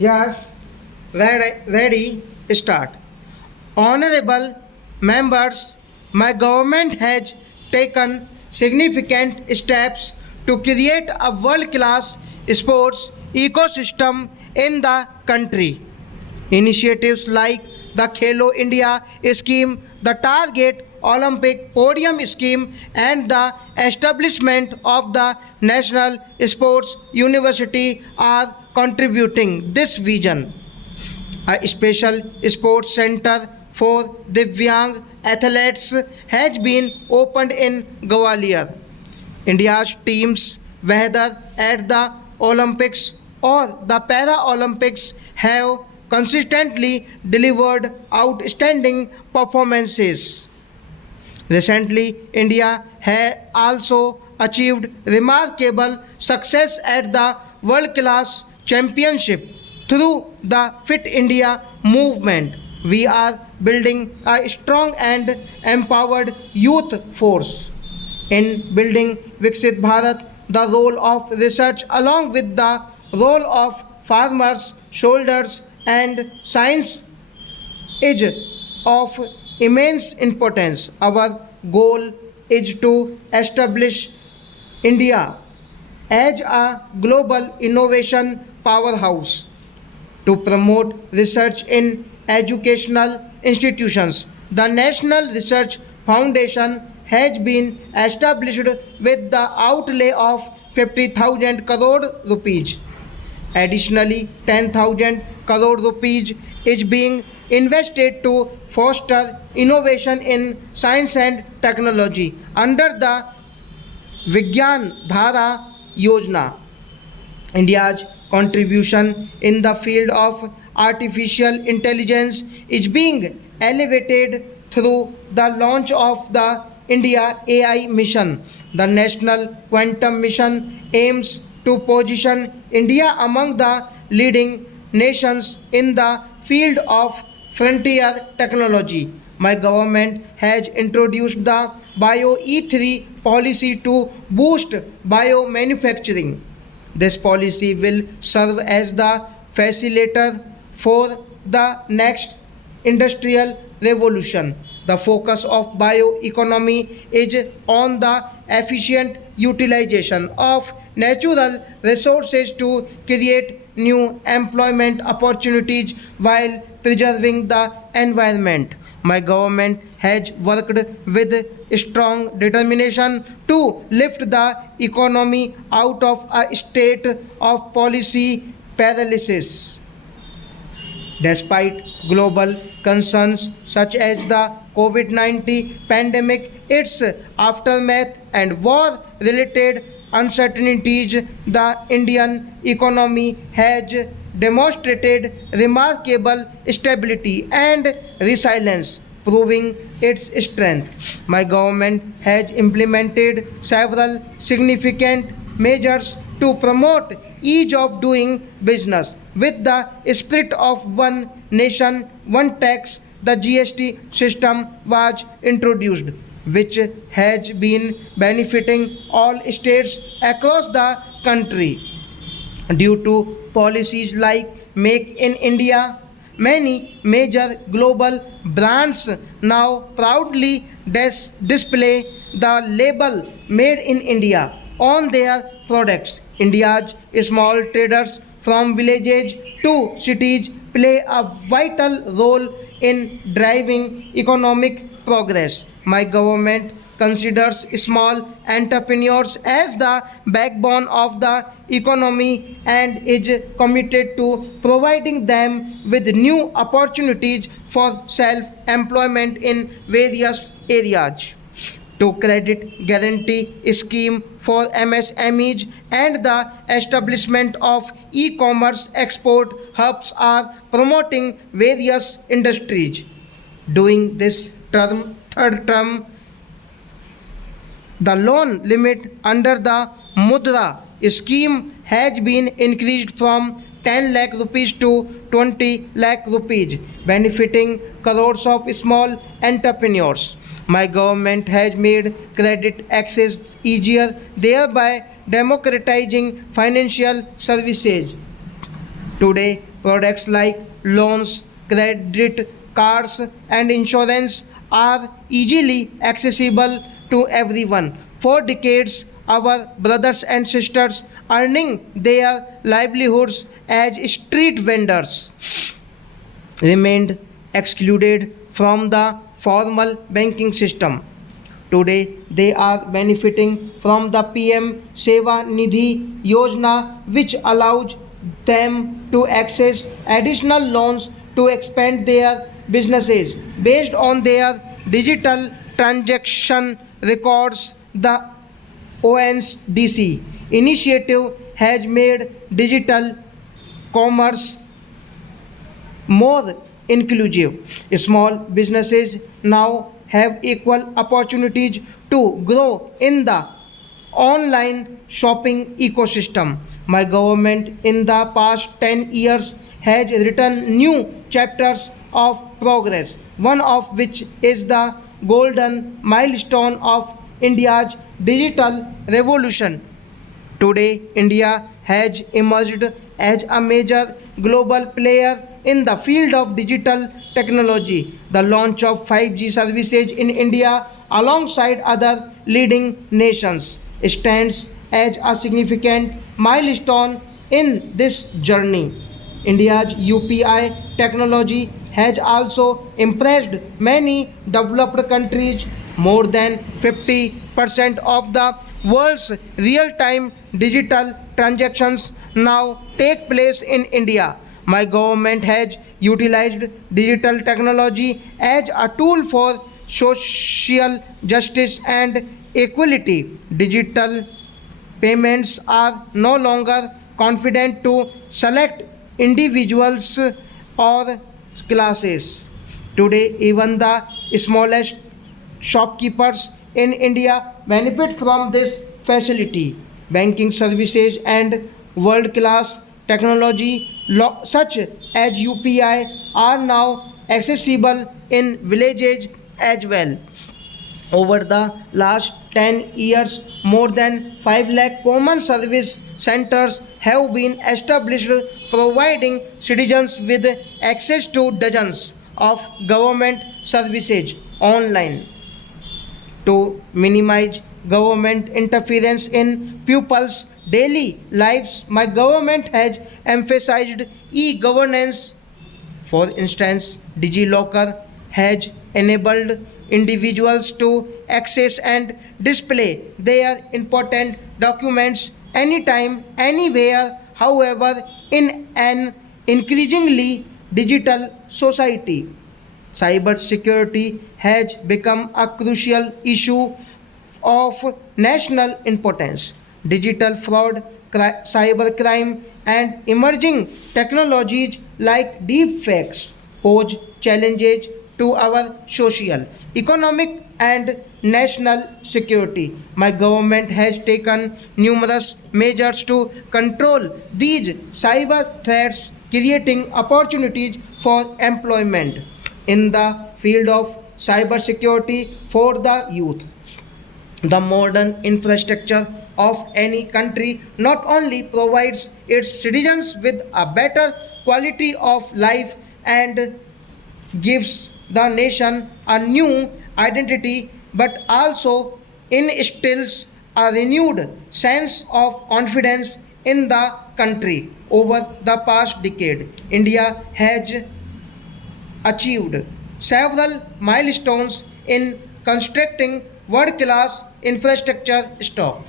Yes, ready, start. Honorable members, my government has taken significant steps to create a world class sports ecosystem in the country. Initiatives like the Khelo India scheme, the Target Olympic Podium scheme, and the establishment of the National Sports University are contributing this vision. A special sports center for Divyang athletes has been opened in Gwalior. India's teams, whether at the Olympics or the Paralympics, have consistently delivered outstanding performances. Recently, India has also achieved remarkable success at the World Class Championship through the Fit India movement. We are building a strong and empowered youth force. In building Viksit Bharat, the role of research along with the role of farmers, soldiers, and science is of immense importance. Our goal is to establish India as a global innovation powerhouse to promote research in educational institutions. The National Research Foundation has been established with the outlay of 50,000 crore rupees. Additionally, 10,000 crore rupees is being invested to foster innovation in science and technology under the Vigyan Dhara Yojana. India's contribution in the field of artificial intelligence is being elevated through the launch of the India AI mission. The National Quantum Mission aims to position India among the leading nations in the field of frontier technology. My government has introduced the Bio E3 policy to boost biomanufacturing. This policy will serve as the facilitator for the next industrial revolution. The focus of bioeconomy is on the efficient utilization of natural resources to create new employment opportunities while preserving the environment. My government has worked with strong determination to lift the economy out of a state of policy paralysis. Despite global concerns such as the COVID 19 pandemic, its aftermath, and war related uncertainties, the Indian economy has demonstrated remarkable stability and resilience, proving its strength. My government has implemented several significant measures to promote ease of doing business with the spirit of one nation, one tax. The GST system was introduced, which has been benefiting all states across the country. Due to policies like Make in India, many major global brands now proudly display the label Made in India on their products. India's small traders from villages to cities play a vital role in driving economic progress. My government considers small entrepreneurs as the backbone of the economy and is committed to providing them with new opportunities for self employment in various areas to credit guarantee scheme for MSMEs and the establishment of e-commerce export hubs are promoting various industries. During this third term, the loan limit under the Mudra scheme has been increased from 10 lakh rupees to 20 lakh rupees, benefiting crores of small entrepreneurs. My government has made credit access easier, thereby democratizing financial services. Today, products like loans, credit cards, and insurance are easily accessible to everyone. For decades, our brothers and sisters earning their livelihoods as street vendors remained excluded from the formal banking system. Today, they are benefiting from the PM Seva Nidhi Yojana, which allows them to access additional loans to expand their businesses based on their digital transaction records. The ONDC initiative has made digital commerce more inclusive. Small businesses now have equal opportunities to grow in the online shopping ecosystem. My government in the past 10 years has written new chapters of progress, one of which is the golden milestone of India's digital revolution. Today, India has emerged as a major global player in the field of digital technology. The launch of 5G services in India, alongside other leading nations, stands as a significant milestone in this journey. India's UPI technology has also impressed many developed countries. More than 50% of the world's real time digital transactions now take place in India. My government has utilized digital technology as a tool for social justice and equality. Digital payments are no longer confident to select individuals or classes. Today, even the smallest shopkeepers in India benefit from this facility. Banking services and world class technology such as UPI are now accessible in villages as well. Over the last 10 years, more than 5 lakh common service centers have been established, providing citizens with access to dozens of government services online. To minimize government interference in people's daily lives, my government has emphasized e governance. For instance, DigiLocker has enabled individuals to access and display their important documents anytime, anywhere. However, in an increasingly digital society, cybersecurity has become a crucial issue of national importance. Digital fraud, cybercrime, and emerging technologies like deepfakes pose challenges to our social, economic, and national security. My government has taken numerous measures to control these cyber threats, creating opportunities for employment in the field of cybersecurity for the youth. The modern infrastructure of any country not only provides its citizens with a better quality of life and gives the nation a new identity, but also instills a renewed sense of confidence in the country. Over the past decade, India has achieved several milestones in constructing world class infrastructure stock.